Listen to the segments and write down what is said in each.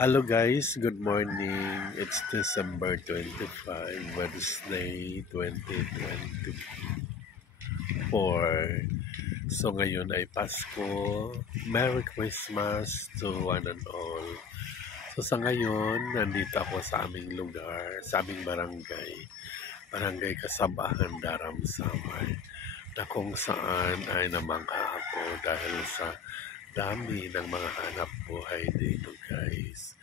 Hello guys, good morning. It's December 25, Wednesday 2024. So ngayon ay Pasko. Merry Christmas to one and all. So sa ngayon, nandito ako sa aming lugar, sa aming barangay. Barangay Kasabahan, Daram, Samar. Na kung saan ay namangha ako dahil sa dami ng mga hanap buhay dito guys.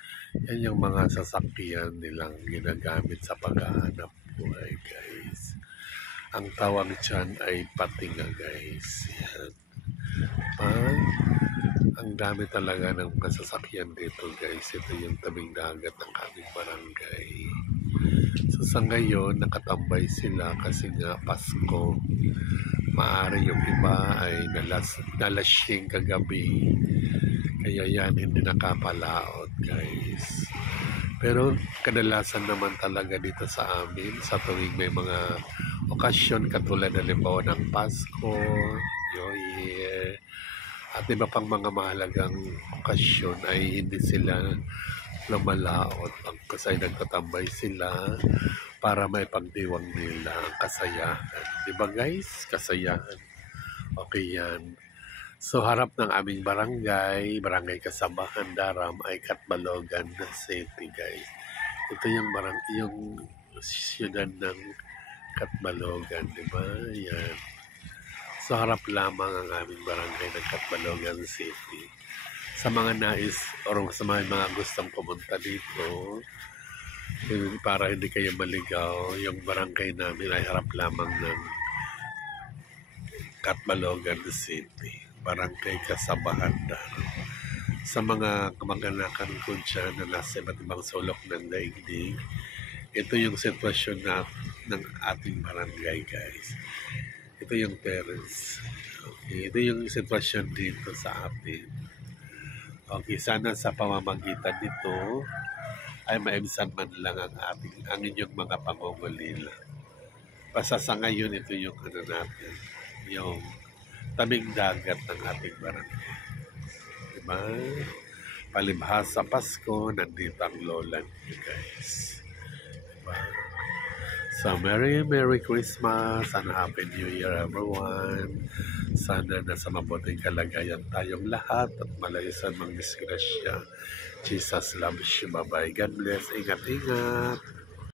Yan yung mga sasakyan nilang ginagamit sa paghahanap buhay guys. Ang tawag dyan ay patinga guys. Yan. Ang dami talaga ng mga sasakyan dito guys. Ito yung tabing dagat ng aming barangay. So sa ngayon, nakatambay sila kasi nga Pasko. Maaari yung iba ay nalasing kagabi. Kaya yan, hindi nakapalaot guys. Pero kadalasan naman talaga dito sa amin, sa tuwing may mga okasyon katulad na limbawa ng Pasko, New Year, at iba pang mga mahalagang okasyon ay hindi sila lumalaot. Kasi nagtatambay sila para may pagdiwang nila ang kasayahan. Diba guys? Kasayahan. Okay yan. So harap ng aming barangay Kasabahan, Daram ay Catbalogan City guys. Ito yung siyudad ng Catbalogan, di ba? Yan. So harap lamang ang aming barangay ng Catbalogan City. Sa mga nais o sa mga gustong pumunta dito, para hindi kayo maligaw, yung barangay namin ay harap lamang ng Catbalogan City. Barangay Kasabahan, Daram. Sa mga kamag-anakan ko dyan na nasa iba't ibang sulok ng daigdig, ito yung sitwasyon ng ating barangay guys. Ito yung parents. Okay, ito yung sitwasyon dito sa atin. Okay, sana sa pamamagitan nito ay maibsan man lang ang inyong mga pangungulila. Basta sa ngayon, ito yung natin, yung tabing dagat ng ating barangay. Diba? Palibhasa Pasko, nandito ang lola niyo guys. Diba? So, Merry Christmas and Happy New Year everyone. Sana nasa mabuting kalagayan tayong lahat at malayo sa mga disgrasya. Jesus loves you. Bye-bye. God bless. Ingat-ingat.